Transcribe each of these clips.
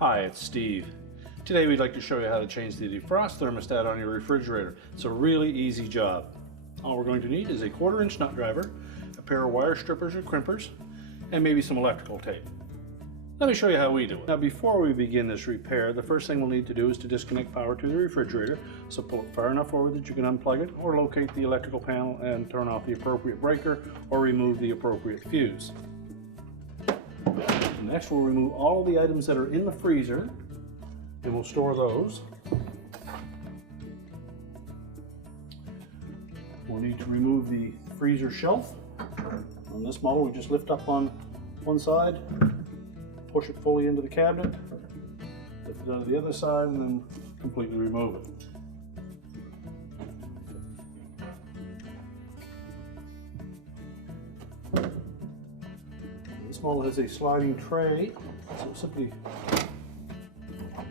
Hi, it's Steve. Today we'd like to show you how to change the defrost thermostat on your refrigerator. It's a really easy job. All we're going to need is a 1/4-inch nut driver, a pair of wire strippers or crimpers, and maybe some electrical tape. Let me show you how we do it. Now before we begin this repair, the first thing we'll need to do is to disconnect power to the refrigerator. So pull it far enough forward that you can unplug it, or locate the electrical panel and turn off the appropriate breaker or remove the appropriate fuse. Next, we'll remove all the items that are in the freezer, and we'll store those. We'll need to remove the freezer shelf. On this model, we just lift up on one side, push it fully into the cabinet, lift it out of the other side, and then completely remove it. This model has a sliding tray, so simply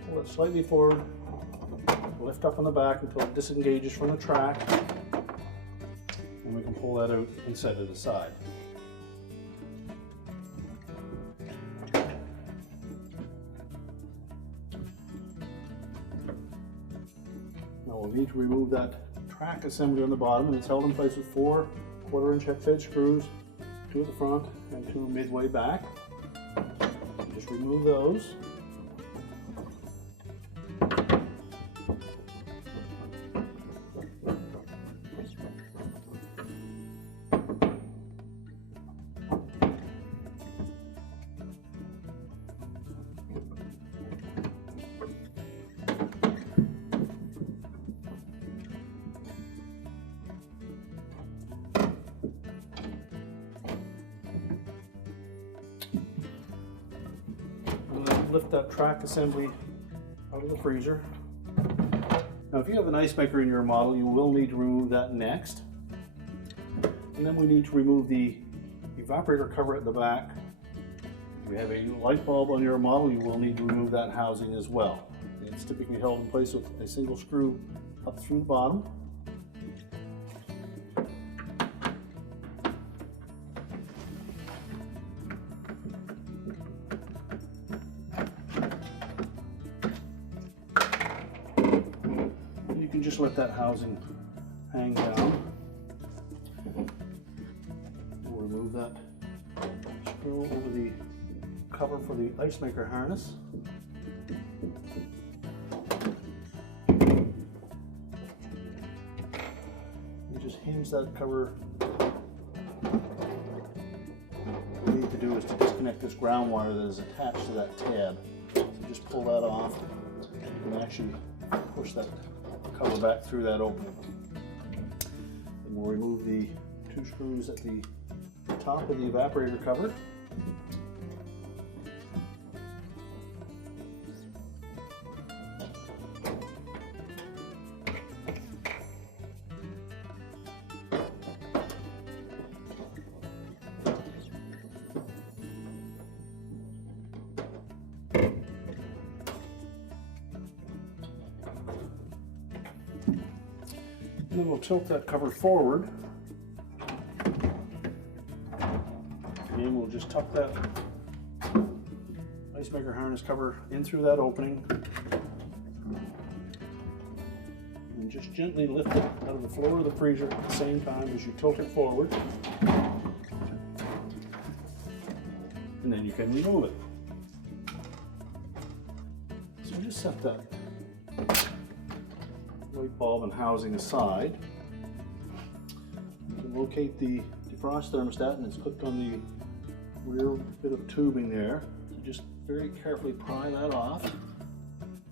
pull it slightly forward, lift up on the back until it disengages from the track, and we can pull that out and set it aside. Now we'll need to remove that track assembly on the bottom, and it's held in place with 4 1/4-inch head fed screws, 2 at the front and 2 midway back. Just remove those. Lift that track assembly out of the freezer. Now if you have an ice maker in your model, you will need to remove that next. And then we need to remove the evaporator cover at the back. If you have a light bulb on your model, you will need to remove that housing as well. It's typically held in place with a single screw up through the bottom. You can just let that housing hang down. We'll remove that screw over the cover for the ice maker harness. You just hinge that cover. What we need to do is to disconnect this ground wire that is attached to that tab. So just pull that off. You can actually push that cover back through that opening. And we'll remove the 2 screws at the top of the evaporator cover. And then we'll tilt that cover forward. And we'll just tuck that ice maker harness cover in through that opening. And just gently lift it out of the floor of the freezer at the same time as you tilt it forward. And then you can remove it. So just set that light bulb and housing aside. You can locate the defrost thermostat, and it's clipped on the rear bit of tubing there. So just very carefully pry that off.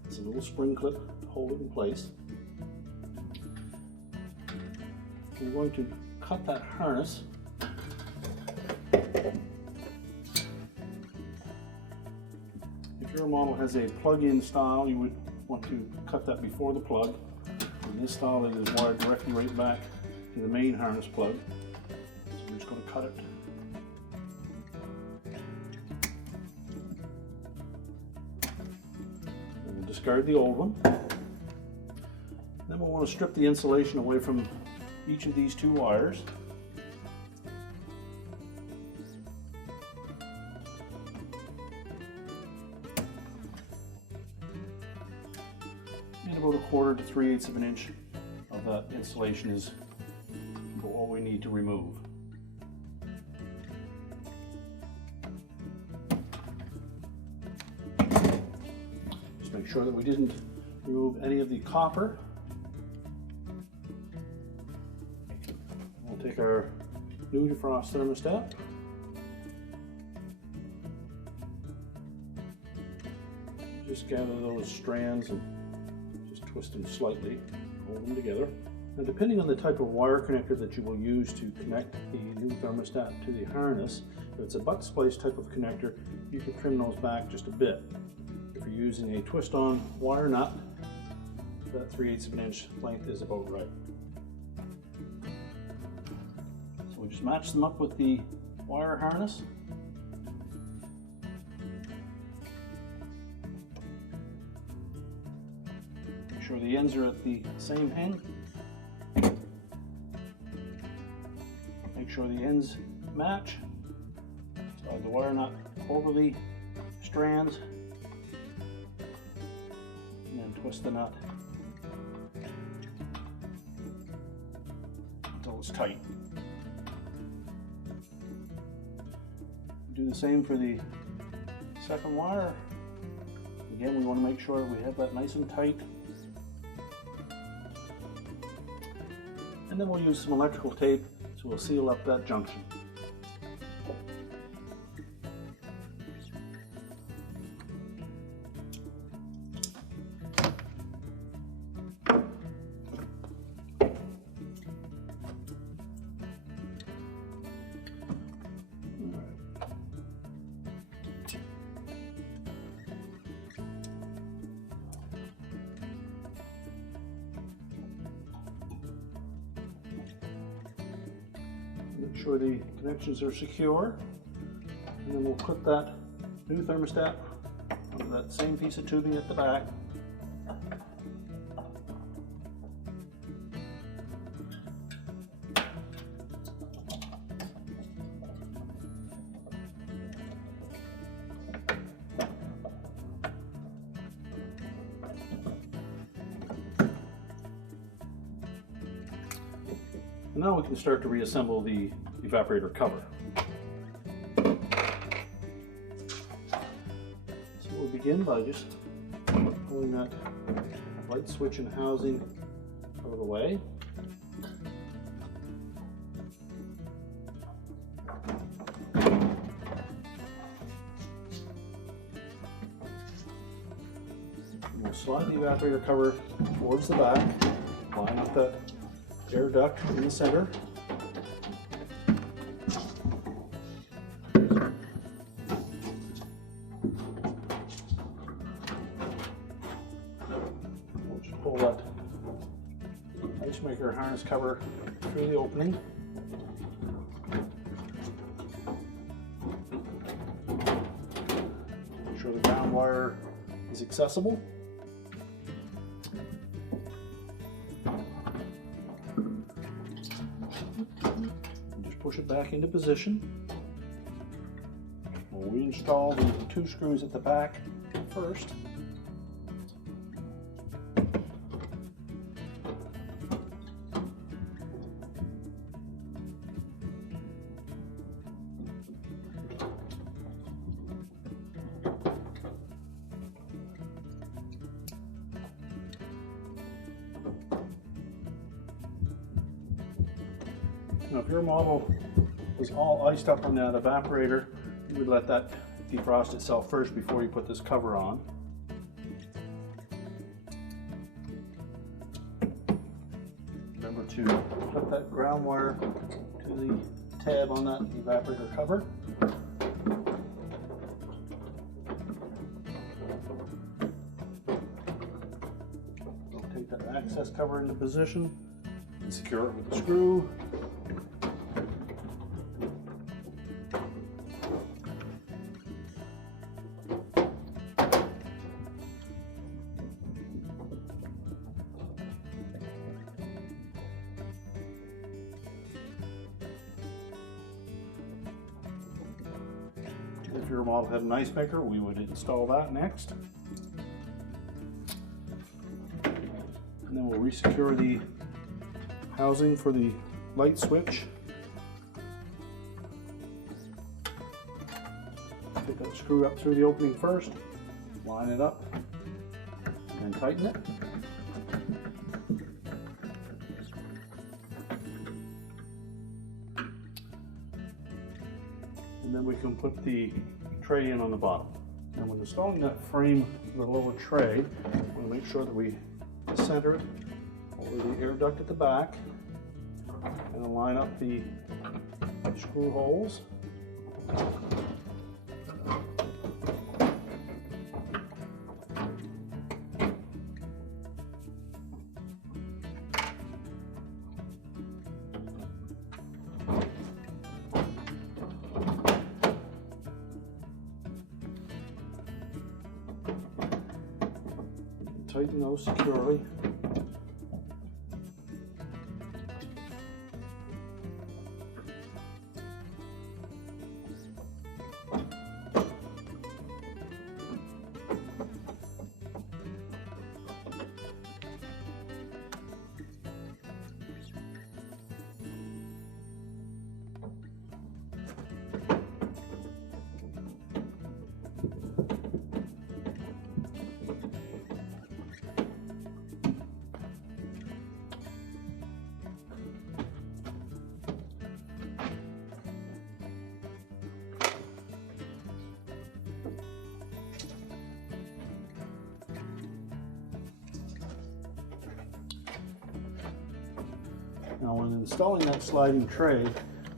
It's a little spring clip to hold it in place. We're going to cut that harness. If your model has a plug-in style, you would want to cut that before the plug. In this style, it is wired directly right back to the main harness plug. So we're just going to cut it. And we'll discard the old one. Then we'll want to strip the insulation away from each of these 2 wires. And about 1/4 to 3/8 of an inch of that insulation is all we need to remove. Just make sure that we didn't remove any of the copper. We'll take our new defrost thermostat. Just gather those strands and just twist them slightly, hold them together. Now, depending on the type of wire connector that you will use to connect the new thermostat to the harness, if it's a butt splice type of connector, you can trim those back just a bit. If you're using a twist-on wire nut, that 3/8 of an inch length is about right. So we just match them up with the wire harness. Make sure the ends are at the same end. Make sure the ends match. Slide the wire nut over the strands and then twist the nut until it's tight. Do the same for the second wire. Again, we want to make sure we have that nice and tight. And then we'll use some electrical tape so we'll seal up that junction. Make sure the connections are secure, and then we'll put that new thermostat on that same piece of tubing at the back. And now we can start to reassemble the evaporator cover. So we'll begin by just pulling that light switch and housing out of the way. We'll slide the evaporator cover towards the back, line up that air duct in the center. We'll just pull that ice maker harness cover through the opening. Make sure the ground wire is accessible. Push it back into position. We'll reinstall the 2 screws at the back first. Now, if your model was all iced up on that evaporator, you would let that defrost itself first before you put this cover on. Remember to put that ground wire to the tab on that evaporator cover. We'll take that access cover into position and secure it with a screw. If your model had an ice maker, we would install that next. And then we'll resecure the housing for the light switch. Take that screw up through the opening first, line it up, and tighten it. And then we can put the tray in on the bottom. And when installing that frame for the lower tray, we'll make sure that we center it over the air duct at the back, and then line up the screw holes. Tighten those securely. Now when installing that sliding tray,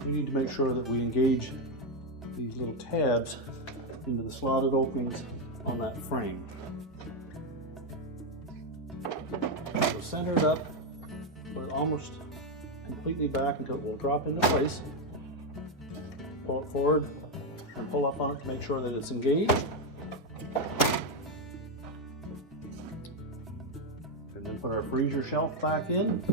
we need to make sure that we engage these little tabs into the slotted openings on that frame. So center it up, put it almost completely back until it will drop into place. Pull it forward and pull up on it to make sure that it's engaged. And then put our freezer shelf back in.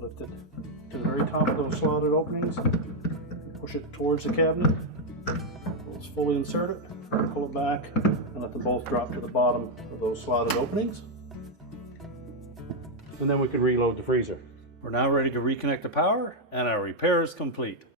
Lift it to the very top of those slotted openings, push it towards the cabinet, let's fully insert it, pull it back, and let them both drop to the bottom of those slotted openings. And then we can reload the freezer. We're now ready to reconnect the power, and our repair is complete.